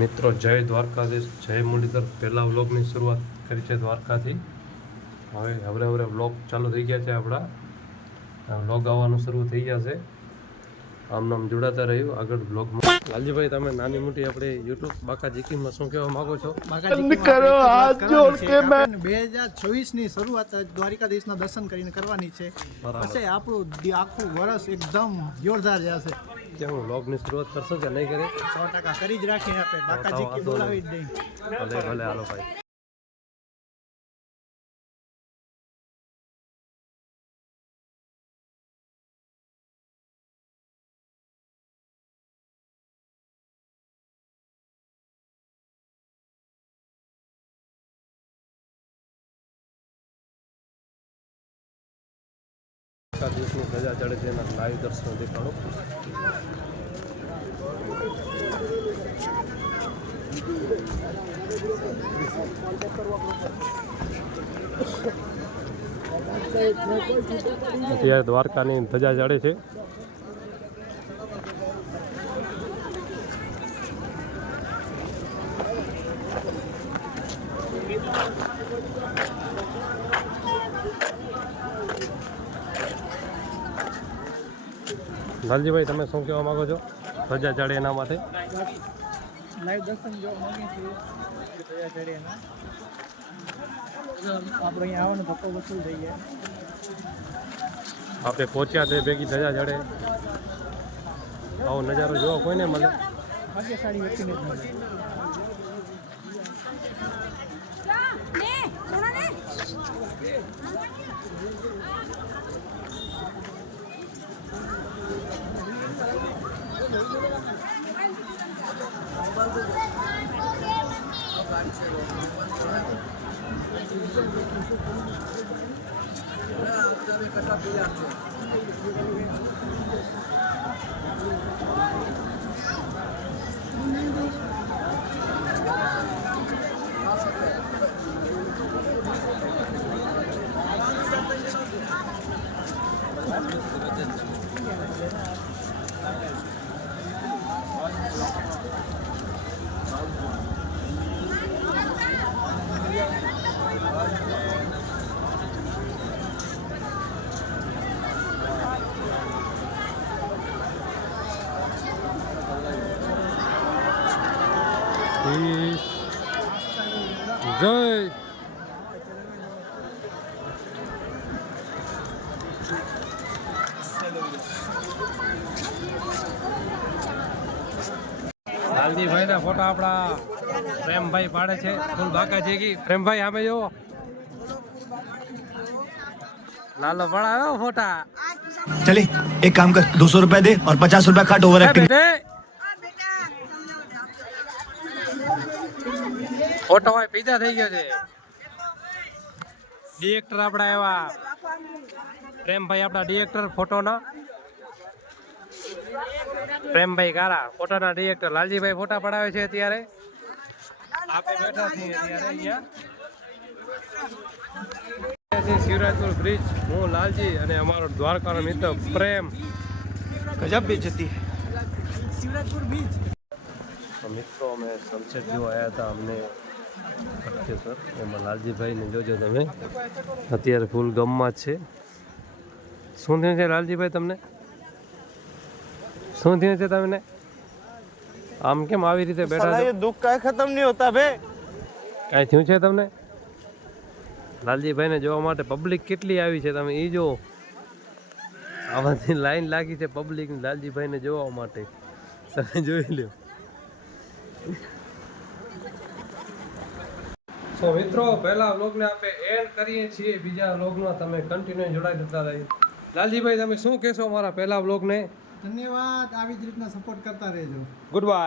મિત્રો જય દ્વારકાધીશ, જય મુરલીધર। પહેલા વ્લોગની શરૂઆત કરી છે દ્વારકાથી। હવે વ્લોગ ચાલુ થઈ ગયા છે। આપણા વ્લોગ આવવાનું શરૂ થઈ જશે। આમ જોડાતા રહ્યું આગળ વ્લોગમાં। લાલજીભાઈ, તમે નાની મોટી આપણે યુટ્યુબ બાકાજી કિંમત શું કહેવા માંગો છો? બાકાજી કરો હાથ જોડ કે 2024 ની શરૂઆત દ્વારકાધીશના દર્શન કરીને કરવાની છે। પછી આપણું આખું વર્ષ એકદમ જોરદાર જશે। કેમ વ્લોગની શરૂઆત કરશો કે નહીં કરે? 100% કરી જ રાખીએ આપણે। બાકાજી કી બોલાવી જ દઈ। ભલે હાલો ભાઈ। દ્વારકાધીશની ધજા ચડે છે એના લાઈવ દર્શન દેખાડો। અત્યારે દ્વારકાની ધજા ચડે છે। લાલજીભાઈ, તમે શું કહેવા માંગો છો ધજા ચડે એના માટે? લાઈવ દર્શન જો માંગીએ છીએ ધજા ચડે એના। આપણે અહીંયા આવવાનો ધક્કો વસૂલ થઈ ગયા। આપણે પહોંચ્યા તે ભેગી ધજા ચડે, આવો નજારો જોવા કોઈને મળે? ભાગ્યશાળી વ્યક્તિને જ મળે। જય લાલજીભાઈ ના ફોટા આપણા પ્રેમભાઈ પાડે છે ફૂલ બાકાજી કી। પ્રેમભાઈ આમે જો લાલો પડાવ્યો ફોટા। चले एक काम कर 200 रुपया दे और 50 रुपया काट ओवर एक्टिंग। ફોટો હોય પીઝા થઈ ગયો છે। ડિરેક્ટર આપણા એવા પ્રેમભાઈ, આપણા ડિરેક્ટર ફોટોના પ્રેમભાઈ કારા ફોટોના ડિરેક્ટર। લાલજીભાઈ ફોટા પડાવે છે અત્યારે। આપણે બેઠા છીએ અત્યારે અહીંયા શિવરાજપુર બ્રિજ। હું લાલજી અને અમારો દ્વારકાનો મિત્ર પ્રેમ। गजब बेइज्जती है। શિવરાજપુર બીચ મિત્રો અમે સનસેટ જોવા આવ્યા હતા। અમને સર એમાં લાલજીભાઈને જોજો તમે, અત્યારે ફૂલ ગમમાં જ છે। શું થયું છે લાલજીભાઈ તમને? શું થયું છે તમને? આમ કેમ આવી રીતે બેઠા છો? दुख का खत्म नहीं होता बे। કાંઈ થયું છે તમને? લાલજીભાઈને જોવા માટે પબ્લિક કેટલી આવી છે તમે એ જો। આમાંથી લાઈન લાગી છે પબ્લિકની લાલજીભાઈને જોવા માટે, તમે જોઈ લો। તો મિત્રો, પહેલા વ્લોગને આપણે એન્ડ કરીએ છીએ, બીજા વ્લોગમાં તમે કન્ટિન્યુ જોડાઈ જતા રહી। લાલજીભાઈ, તમે શું કહેશો મારા પહેલા વ્લોગને? ધન્યવાદ। આવી જ રીતના સપોર્ટ કરતા રહેજો। Good bye.